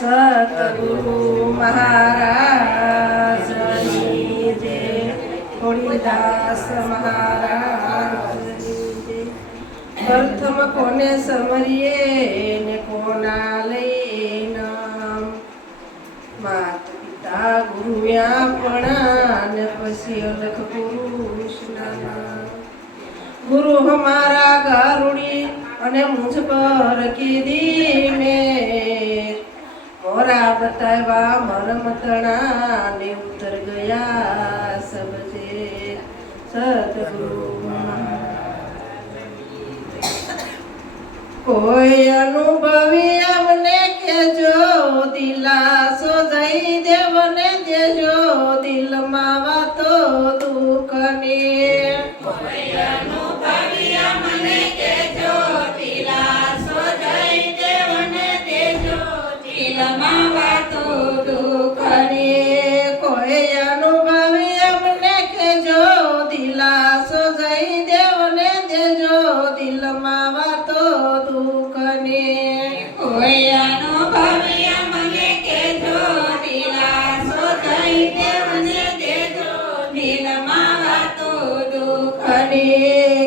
સતગુરુ મહારાજની જય હોળીદાસ મહારાજની જય પ્રથમ કોને સમરીએ ને કોના લઈએ નામ માત પિતા ગુરુ આપણા ને પછી અલખ પુરુષના ગુરુ હમારા ગારુડી અને મુજ પર કીધી મોરા બતાવ્યા મરમતણા ને ઉતર ગયા સમજે સતગુરુ કોઈ અનુભવી દિલમાં વાતો દુઃખની કોઈ અનુભવી અમને કહેજો, દિલાસો દઈ મને દેજો, દિલમાં વાતો દુઃખ અને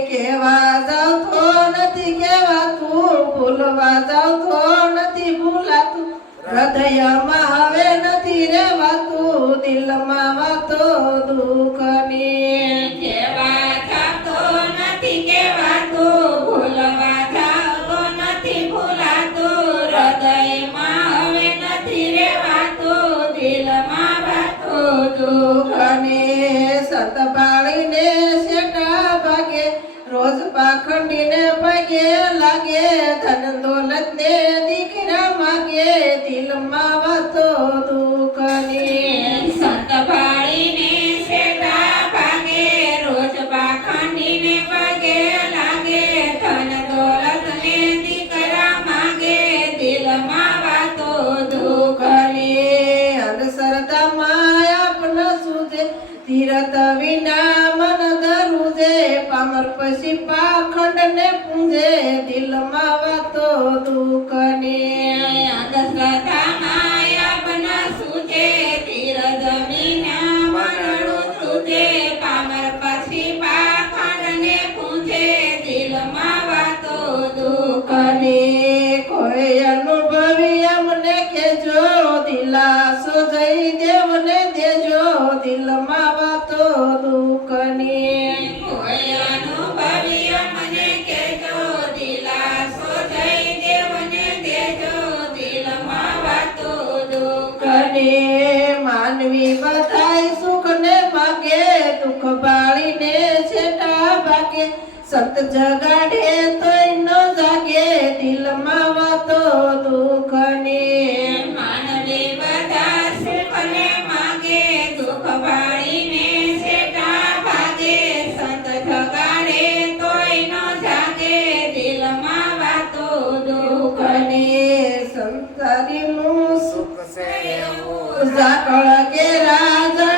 કેવા જાવ તો નથી કેવાતું ભૂલવા જાવ તો પાખંડીને પગે લાગે ધન દોલત દે દીકરા માગે દિલમાં વાતો દુઃખની સંત ધરુજે પામર પછી પાખંડ ને પૂંજે દિલમાં વાતો દુઃખની અંધશ્રદ્ધામાં યાપના સૂજે, તીર જમીના મરણું સૂજે, પામર પછી પાખંડને પૂંજે દિલમાં વાતો દુઃખ દુઃખની કોઈ અનુભવી અમને કેજો દિલાસો જઈ દેવને દેજો દિલમાં વાતો દુઃખની ભાગે. સત જગાડે તોય ન જાગે દિલમાં વાતો દુઃખની. સુખ બધા સુખને કે દુઃખ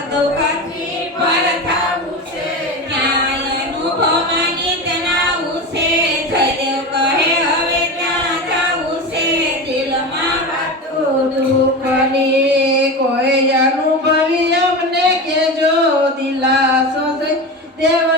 દુઃખથી પર થાવું છે. ન્યાય કહે, હવે ત્યાં જાવું છે. દિલમાં વાતું દુઃખની કોઈ અનુભવી અમને કેજો દિલાસો છે. દેવા